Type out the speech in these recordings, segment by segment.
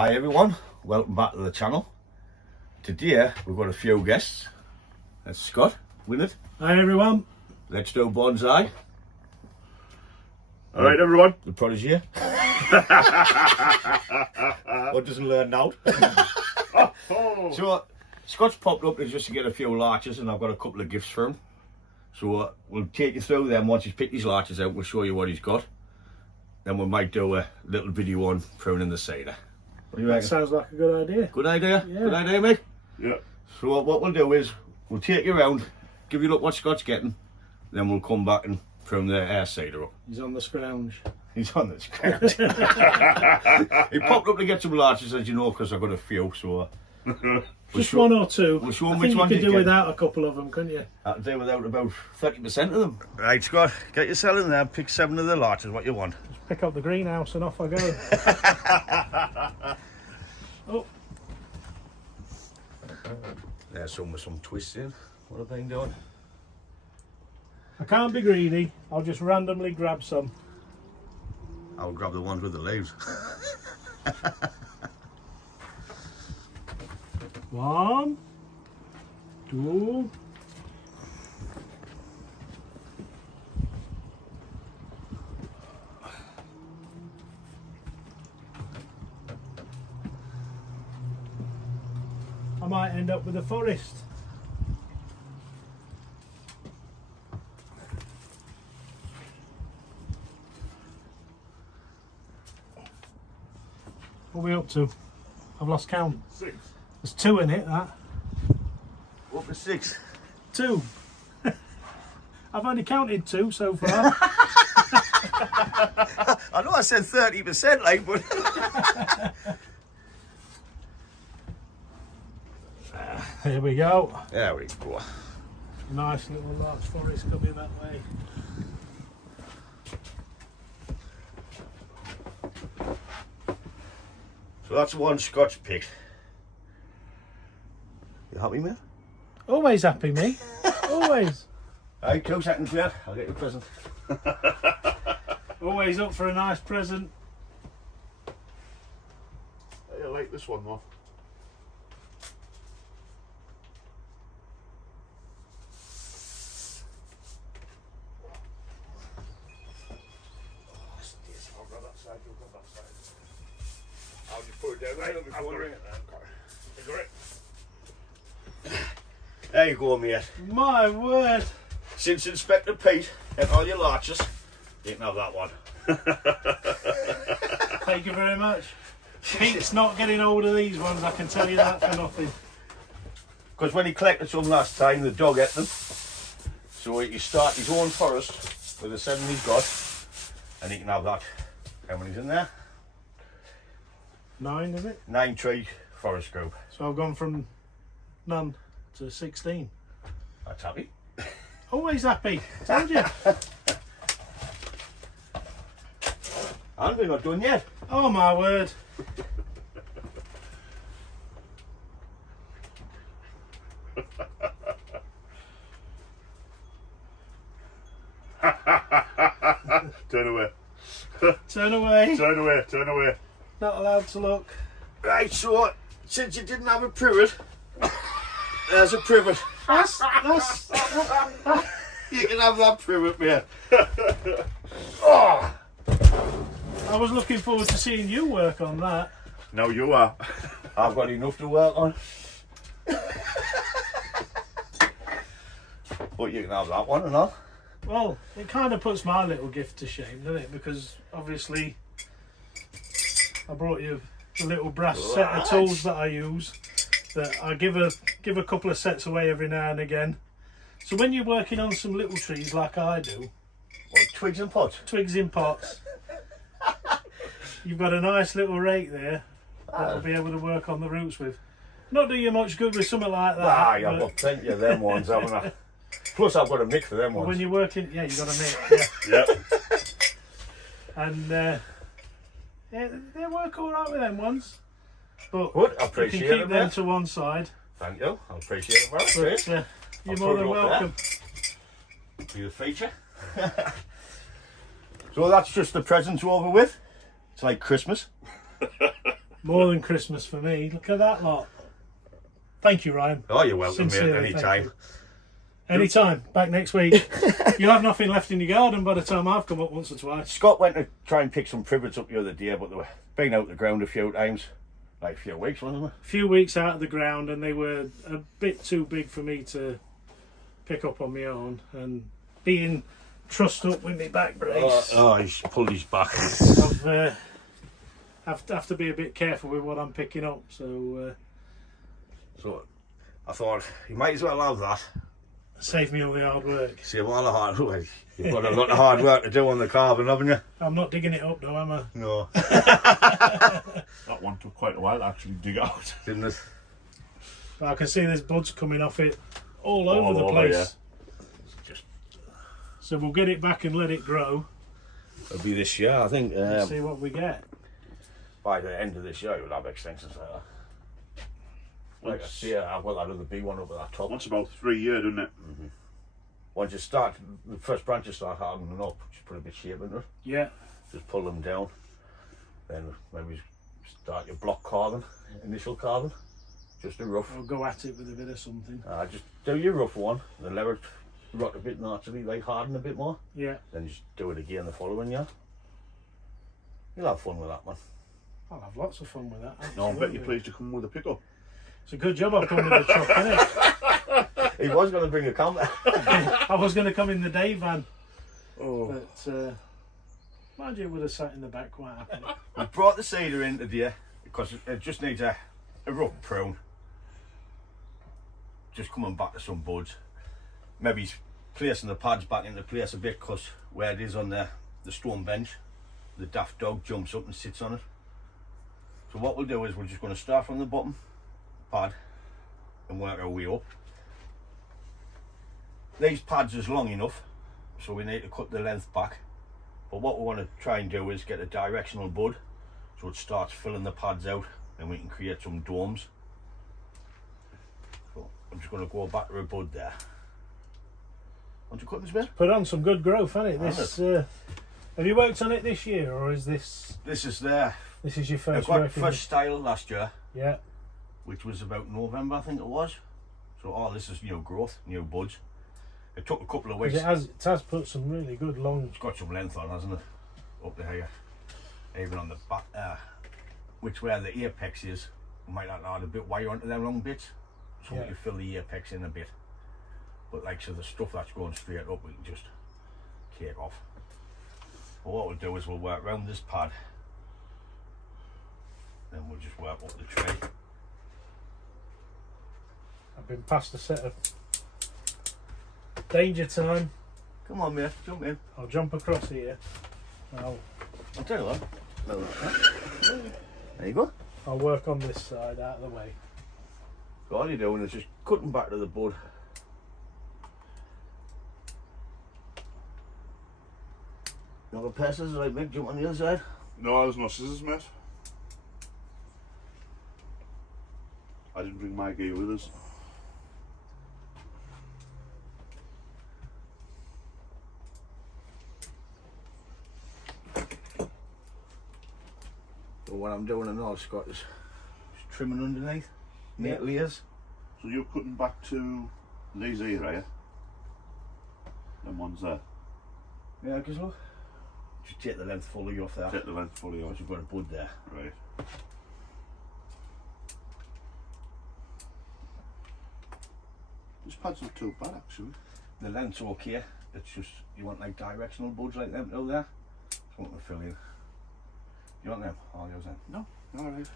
Hi everyone, welcome back to the channel. Today we've got a few guests. That's Scott Winnard. Hi everyone. Let's Do Bonsai. Alright everyone. The prodigy. What doesn't learn now? So Scott's popped up just to get a few larches, and I've got a couple of gifts for him. So we'll take you through them. Once he's picked his larches out, we'll show you what he's got. Then we might do a little video on pruning the cedar. What do you reckon? That sounds like a good idea. Good idea? Yeah. Good idea, Mick? Yeah. So what we'll do is, we'll take you around, give you a look what Scott's getting, then we'll come back and prune the cedar up. He's on the scrounge. He's on the scrounge. He popped up to get some larches, as you know, because I've got a few, so... Just one or two. We'll show him I which think one you you could do get. without a couple of them, couldn't you? I'll do without about 30% of them. Right, Scott, get yourself in there, pick 7 of the larches, what you want. Just pick up the greenhouse and off I go. Oh. There's some with some twists in. What have they been doing? I can't be greedy. I'll just randomly grab some. I'll grab the ones with the leaves. 1, 2. I might end up with a forest. What are we up to? I've lost count. 6. There's 2 in it, that. Up to 6. 2. I've only counted 2 so far. I know I said 30%, like, but... Here we go. There we go. Nice little large forest coming that way. So that's one Scott's picked. You happy, mate? Always happy, me. Always. Alright, 2 seconds, mate. I'll get you a present. Always up for a nice present. I like this one more. I'll grab that side, you'll grab that side. I'll just put it down right before ring it now. You got it? There you go, mate. My word. Since Inspector Pete and all your larches, you can have that one. Thank you very much. Pete's not getting hold of these ones, I can tell you that for nothing. Because when he collected some last time, the dog ate them. So he start his own forest with the 7 he's got, and he can have that. How many's in there? 9, is it? 9 tree forest group. So I've gone from none to 16. That's happy. Always happy. Told you. And we're not done yet. Oh my word. Turn away. Turn away. Turn away, turn away. Not allowed to look. Right, so since you didn't have a privet, there's a privet. You can have that privet, mate. Oh. I was looking forward to seeing you work on that. Now you are. I've got enough to work on. But you can have that one and all. Well, it kind of puts my little gift to shame, doesn't it? Because obviously I brought you the little brass set of tools that I use. That I give a couple of sets away every now and again. So when you're working on some little trees like I do, What, twigs and pots? twigs in pots, you've got a nice little rake there that'll be able to work on the roots with. Not do you much good with something like that. Ah, yeah, I've got plenty of them ones, haven't I? Plus I've got a mix for them ones. when you're working, yeah, you've got a mix, yeah. Yep. And yeah, they work all right with them ones. But Good, I you appreciate can keep it, them mate. to one side. Thank you, I appreciate it, But mate. you're I'll more put it than up there. welcome. Be the feature. So that's just the presents over with. It's like Christmas. More than Christmas for me. Look at that lot. Thank you, Ryan. Oh, you're welcome, mate, Sincerely, any thank time. you. Anytime. Back next week. You'll have nothing left in your garden by the time I've come up once or twice. Scott went to try and pick some privets up the other day, but they were been out the ground a few times. Like a few weeks, wasn't it? A few weeks out of the ground, and they were a bit too big for me to pick up on my own. And being trussed up with my back brace, Oh, he's pulled his back. I've have to be a bit careful with what I'm picking up. So So I thought, you might as well have that. save me all the hard work. Save all the hard work. You've got a lot of hard work to do on the carbon, haven't you? I'm not digging it up though, am I? No. That one took quite a while to actually dig out. Didn't it? But I can see there's buds coming off it all over the over, place. yeah. Just So we'll get it back and let it grow. it'll be this year, I think. And see what we get. By the end of this year, you'll have extensions like that. Like I see, I've got that other big one up at that top. Once about 3 years, doesn't it? Once you start, the first branches start hardening up, just put a bit of shape into it. Yeah. Just pull them down. Then maybe start your block carving, initial carving. Just a rough. I'll go at it with a bit of something. Just do your rough one, then let it rot a bit naturally, like harden a bit more. Yeah. Then just do it again the following year. You'll have fun with that, man. I'll have lots of fun with that. No, I bet absolutely. you're pleased to come with a pickup. It's a good job I've come with the truck, innit? He was going to bring a camera. I was going to come in the day van, Oh. but mind you, it would have sat in the back quite happily. We brought the cedar in today because it just needs a rough prune. Just coming back to some buds. Maybe placing the pads back into place a bit, because where it is on the stone bench, the daft dog jumps up and sits on it. So what we'll do is we're just going to start from the bottom pad and work our way up. These pads is long enough, so we need to cut the length back. But what we want to try and do is get a directional bud, so it starts filling the pads out and we can create some domes. So I'm just going to go back to a bud there. Want to cut this bit? Put on some good growth, hasn't it? This, have you worked on it this year, or is this This is there. this is your I first got work? first style last year, Yeah. which was about November, I think it was. So all this is new growth, new buds. It took a couple of weeks. It has put some really good long. It's got some length on, hasn't it? Up the here, even on the back there, which where the apex is, we might have to add a bit wire onto them long bits, so we Yeah. can fill the apex in a bit. But like, so the stuff that's going straight up, we can just take off. But what we'll do is we'll work around this pad, then we'll just work up the tray. I've been past the set of danger time. Come on, mate, jump in. I'll jump across here. I'll tell you what. There you go. I'll work on this side out of the way. So all you're doing is just cutting back to the bud. You want a pair of scissors like Mick, jump on the other side? No, there's no scissors, mate. I didn't bring my gear with us. So what I'm doing now, Scott, is just trimming underneath, neat layers. So you're cutting back to these here, are you? Them ones there. Yeah, because look, just take the length fully off there. Take the length fully off. Because you've got a bud there. Right. This pad's not too bad actually. The length's okay. It's just, you want like directional buds like them out there. Just want to fill in. You want them? All yours then? No, alright.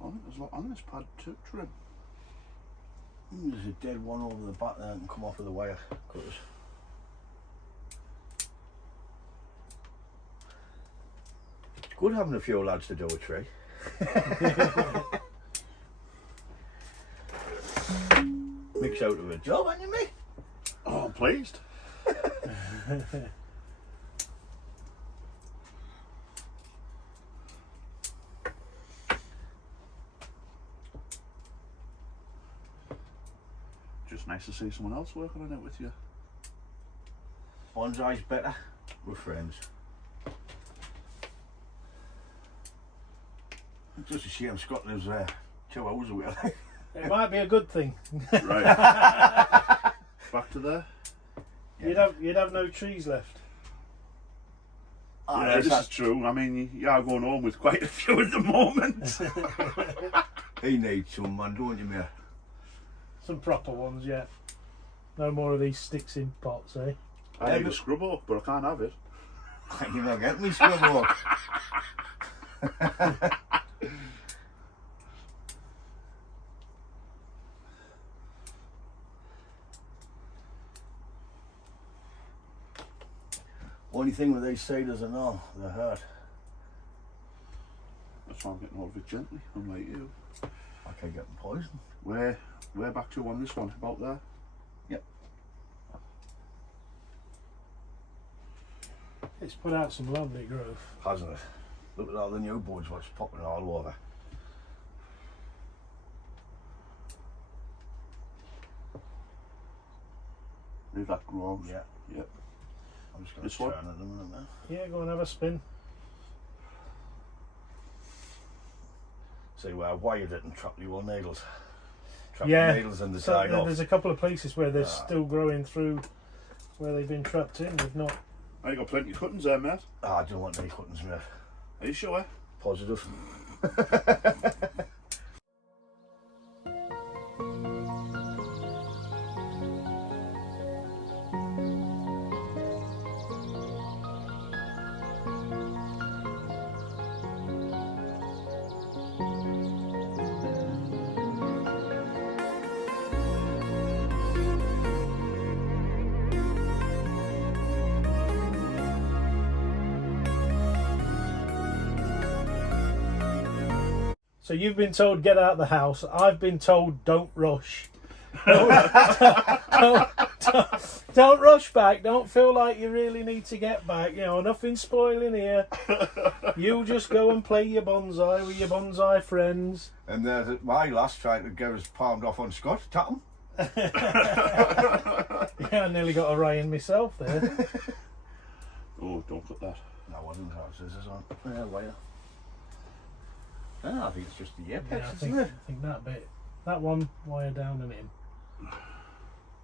I think there's a lot on this pad to trim. There's a dead one over the back there and come off with the wire cutters. It's good having a few lads to do a tree. Mix out of a job, ain't you, mate? Oh, I'm pleased. nice to see someone else working on it with you. Bonsai's better. We're friends. It's just a shame Scott lives 2 hours away. It might be a good thing. Right. Back to there. You'd have no trees left. Yeah, this is true. I mean, you are going home with quite a few at the moment. He needs some, man, don't you, mate? Some proper ones, yeah. No more of these sticks in pots, eh? I need a scrub oak, but I can't have it. You're not getting me scrub oak. Only thing with these cedars and all, they're hurt. That's why I'm getting hold of it gently, unlike you. I can't get them poisoned. Where back to on this one? About there? Yep. It's put out some lovely growth. Hasn't it? Look at all the new buds, what's popping all over. Leave that grow. Yeah. Yep. I'm just going This to one? turn at them in a minute. Yeah, go and have a spin. See where I wired it and trapped the old needles. Trapped Yeah. the needles in the So side off. there's a couple of places where they're still growing through where they've been trapped in. They've not. Oh, you got plenty of cuttings there, mate. I don't want any cuttings, mate. Are you sure? Positive. So you've been told get out of the house. I've been told don't rush. Don't rush back. Don't feel like you really need to get back. You know, nothing's spoiling here. You just go and play your bonsai with your bonsai friends. And there's my lass trying to get us palmed off on Scott. Tap him. Yeah, I nearly got a ray in myself there. Oh, don't cut that. No, I didn't have scissors on. Yeah, wire. I think it's just the apex, Yeah, I isn't it? think that bit, that one wire down and in.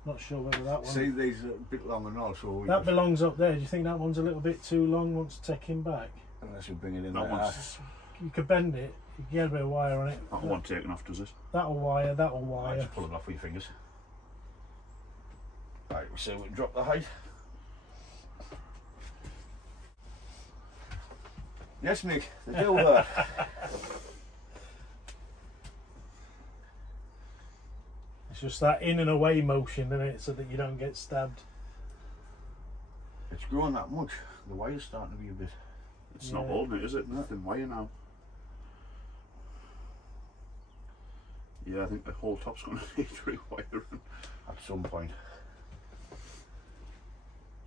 Not sure whether that one. See, these are a bit long and all, so we That just, belongs up there. Do you think that one's a little bit too long? Wants to take him back? unless you bring it in That there. one's You could bend it. You can get a bit of wire on it. that one taken off, does it? That'll wire. That'll Right, wire. just pull it off with your fingers. Right, so we can drop the height. Yes, Mick, they do hurt. It's just that in and away motion, isn't it, so that you don't get stabbed. It's growing that much. The wire's starting to be a bit. It's not holding it, is it? Nothing wire now. Yeah, I think the whole top's going to need rewiring. At some point.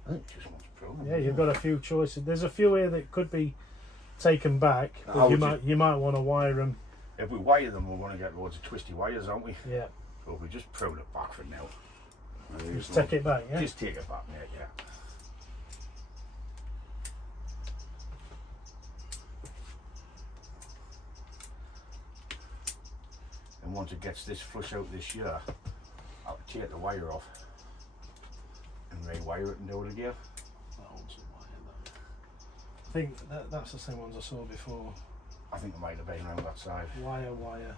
I think it just wants pruning. Yeah, you've got a few choices. There's a few here that could be taken back, but you might want to wire them. If we wire them, we're going to get loads of twisty wires, aren't we? Yeah. So if we just prune it back for now. Just take it back, yeah? Just take it back, mate, yeah. And once it gets this flush out this year, I'll take the wire off and rewire it and do it again. That one's a wire, though. I think that's the same ones I saw before. I think it might have been around that side. Wire, wire.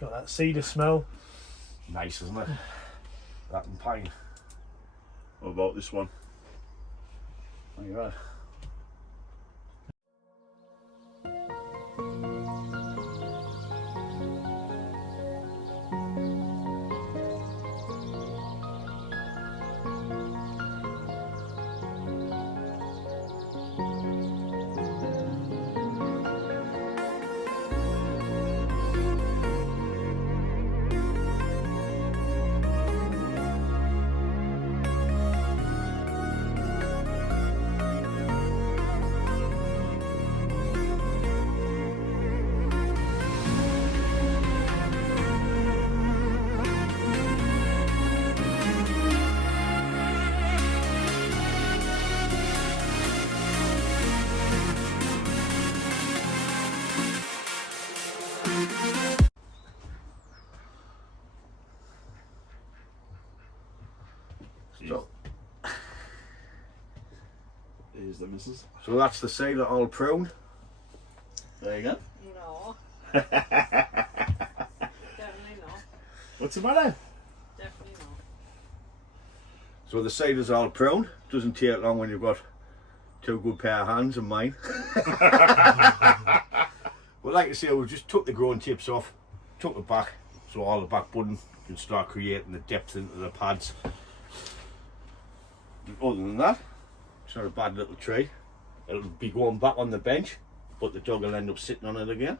Got that cedar smell. Nice, isn't it? That and pine. What about this one? Oh, you're right. the missus. So that's the cedar all pruned. There you go. No. Definitely not. What's the matter? Definitely not. So the cedar's all pruned. Doesn't take long when you've got two good pair of hands and mine. But like I say, we just took the growing tips off, took it back, so all the back budding can start creating the depth into the pads. Other than that, it's not a bad little tree. It'll be going back on the bench, but the dog will end up sitting on it again.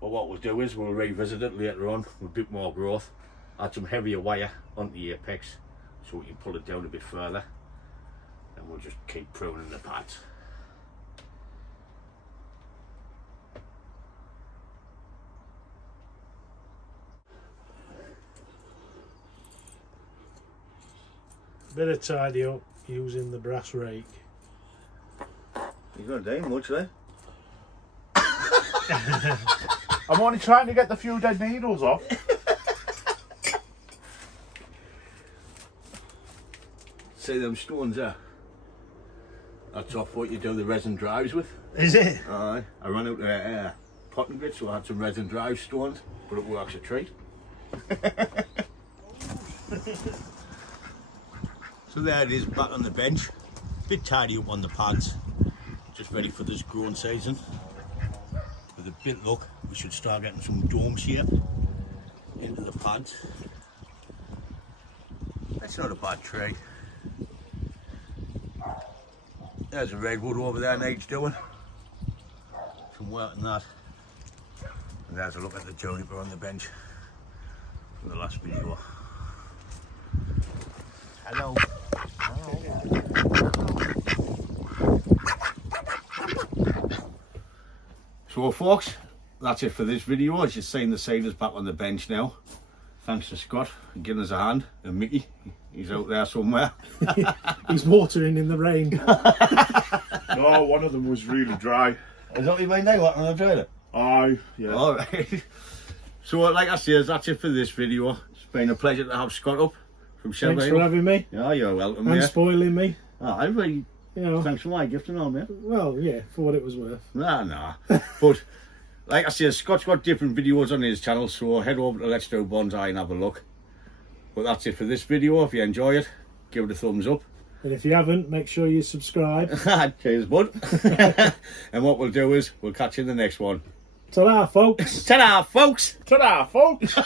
But what we'll do is we'll revisit it later on with a bit more growth, add some heavier wire on the apex so we can pull it down a bit further, and we'll just keep pruning the pads. Bit of tidy up using the brass rake. You're not doing much there. I'm only trying to get the few dead needles off. See them stones there? That's off what you do the resin drives with. Is it? Aye. I ran out of potting grit, so I had some resin drive stones, but it works a treat. So there it is, back on the bench. Bit tidy up on the pads, just ready for this growing season. With a bit of luck, we should start getting some dome shape into the pads. That's not a bad tree. There's a redwood over there needs doing. Some work on that. And there's a look at the juniper on the bench from the last video. Hello. So folks, that's it for this video. As you've seen, the cedar's back on the bench now. Thanks to Scott for giving us a hand, and Mickey, he's out there somewhere. He's watering in the rain. No, one of them was really dry. Is that what you mean now? What, on the trailer? Aye, yeah. Alright. So like I say, that's it for this video. It's been a pleasure to have Scott up from Shelby. Thanks for having me Yeah, you're welcome. and Yeah. spoiling me. I really, You know, thanks for my gift and all, mate. well, yeah, for what it was worth. Nah. But like I say, Scott's got different videos on his channel, so head over to Let's Do Bonsai and have a look. But that's it for this video. If you enjoy it, give it a thumbs up. And if you haven't, make sure you subscribe. Cheers, bud. And what we'll do is we'll catch you in the next one. Ta-ra, folks. Ta-da, folks. Ta-da, folks!